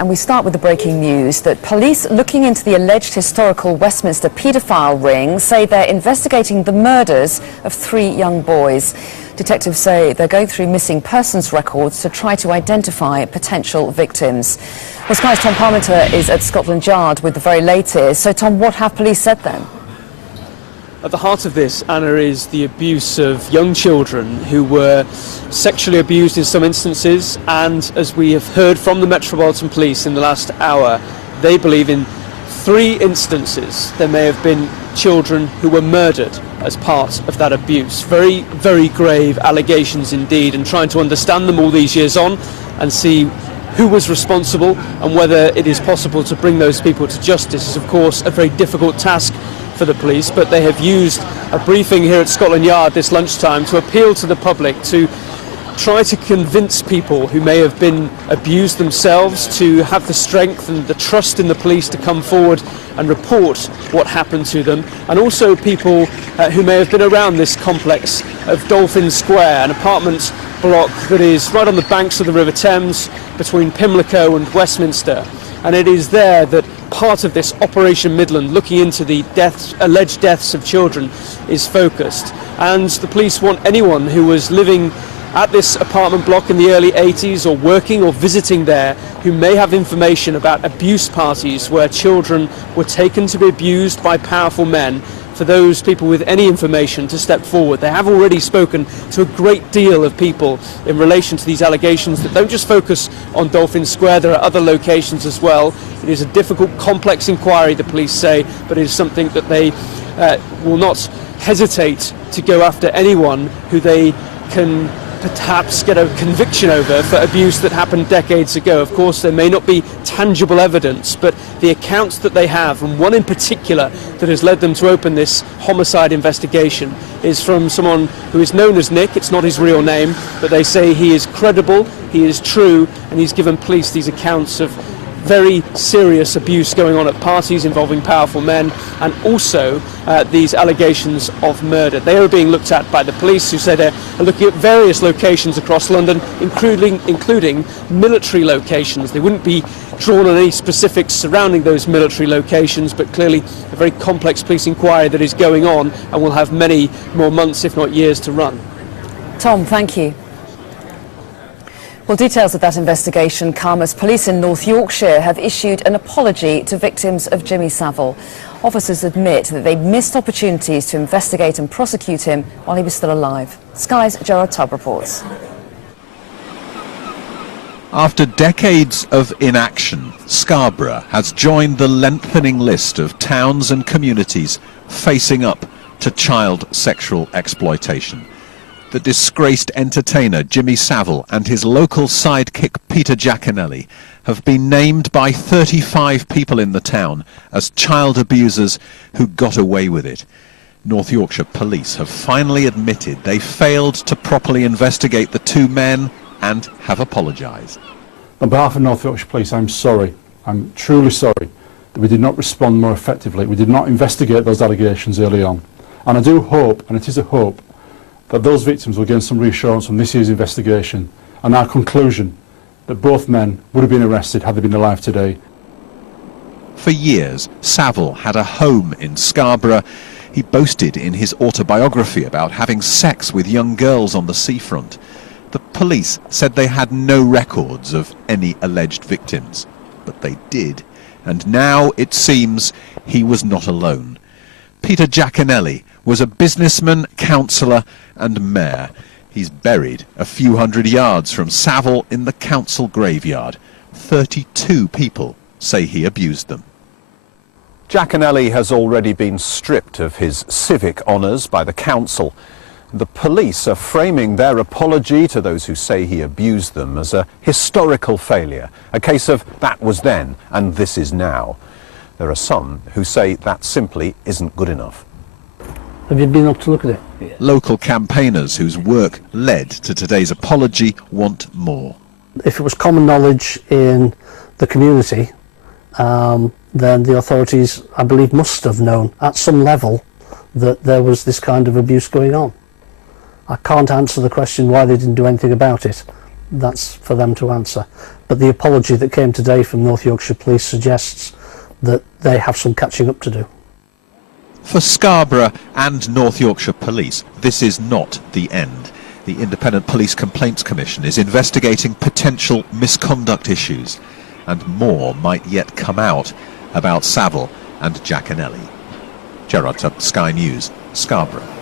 And we start with the breaking news that police looking into the alleged historical Westminster paedophile ring say they're investigating the murders of 3 young boys. Detectives say they're going through missing persons records to try to identify potential victims. Well, Sky's Tom Parmenter is at Scotland Yard with the very latest. So, Tom, what have police said then? At the heart of this, Anna, is the abuse of young children who were sexually abused in some instances, and as we have heard from the Metropolitan Police in the last hour, they believe in 3 instances there may have been children who were murdered as part of that abuse. Very, very grave allegations indeed, and trying to understand them all these years on and see who was responsible and whether it is possible to bring those people to justice is, of course, a very difficult task for the police, but they have used a briefing here at Scotland Yard this lunchtime to appeal to the public to try to convince people who may have been abused themselves to have the strength and the trust in the police to come forward and report what happened to them, and also people who may have been around this complex of Dolphin Square, an apartment block that is right on the banks of the River Thames between Pimlico and Westminster. And it is there that part of this Operation Midland, looking into the alleged deaths of children, is focused. And the police want anyone who was living at this apartment block in the early 80s or working or visiting there who may have information about abuse parties where children were taken to be abused by powerful men, for those people with any information to step forward. They have already spoken to a great deal of people in relation to these allegations that don't just focus on Dolphin Square. There are other locations as well. It is a difficult, complex inquiry, the police say, but it is something that they will not hesitate to go after anyone who they can perhaps get a conviction over for abuse that happened decades ago. Of course, there may not be tangible evidence, but the accounts that they have, and one in particular that has led them to open this homicide investigation, is from someone who is known as Nick. It's not his real name, but they say he is credible, he is true, and he's given police these accounts of very serious abuse going on at parties involving powerful men, and also these allegations of murder. They are being looked at by the police, who say they're looking at various locations across London, including military locations. They wouldn't be drawn on any specifics surrounding those military locations, but clearly a very complex police inquiry that is going on and will have many more months, if not years, to run. Tom, thank you. Well, details of that investigation come as police in North Yorkshire have issued an apology to victims of Jimmy Savile. Officers admit that they missed opportunities to investigate and prosecute him while he was still alive. Sky's Gerard Tubb reports. After decades of inaction, Scarborough has joined the lengthening list of towns and communities facing up to child sexual exploitation. The disgraced entertainer Jimmy Savile and his local sidekick Peter Giaconelli have been named by 35 people in the town as child abusers who got away with it. North Yorkshire police have finally admitted they failed to properly investigate the 2 men and have apologised. On behalf of North Yorkshire Police, I'm sorry. I'm truly sorry that we did not respond more effectively. We did not investigate those allegations early on. And I do hope, and it is a hope, that those victims will gain some reassurance from this year's investigation and our conclusion that both men would have been arrested had they been alive today. For years, Savile had a home in Scarborough. He boasted in his autobiography about having sex with young girls on the seafront. The police said they had no records of any alleged victims, but they did. And now it seems he was not alone. Peter Giaconelli was a businessman, councillor and mayor. He's buried a few hundred yards from Savile in the council graveyard. 32 people say he abused them. Giaconelli has already been stripped of his civic honours by the council. The police are framing their apology to those who say he abused them as a historical failure, a case of that was then and this is now. There are some who say that simply isn't good enough. Have you been up to look at it? Yeah. Local campaigners whose work led to today's apology want more. If it was common knowledge in the community, then the authorities, I believe, must have known at some level that there was this kind of abuse going on. I can't answer the question why they didn't do anything about it. That's for them to answer. But the apology that came today from North Yorkshire Police suggests that they have some catching up to do. For Scarborough and North Yorkshire Police, this is not the end. The Independent Police Complaints Commission is investigating potential misconduct issues, and more might yet come out about Saville and Giaconelli. Gerard Tubb, Sky News, Scarborough.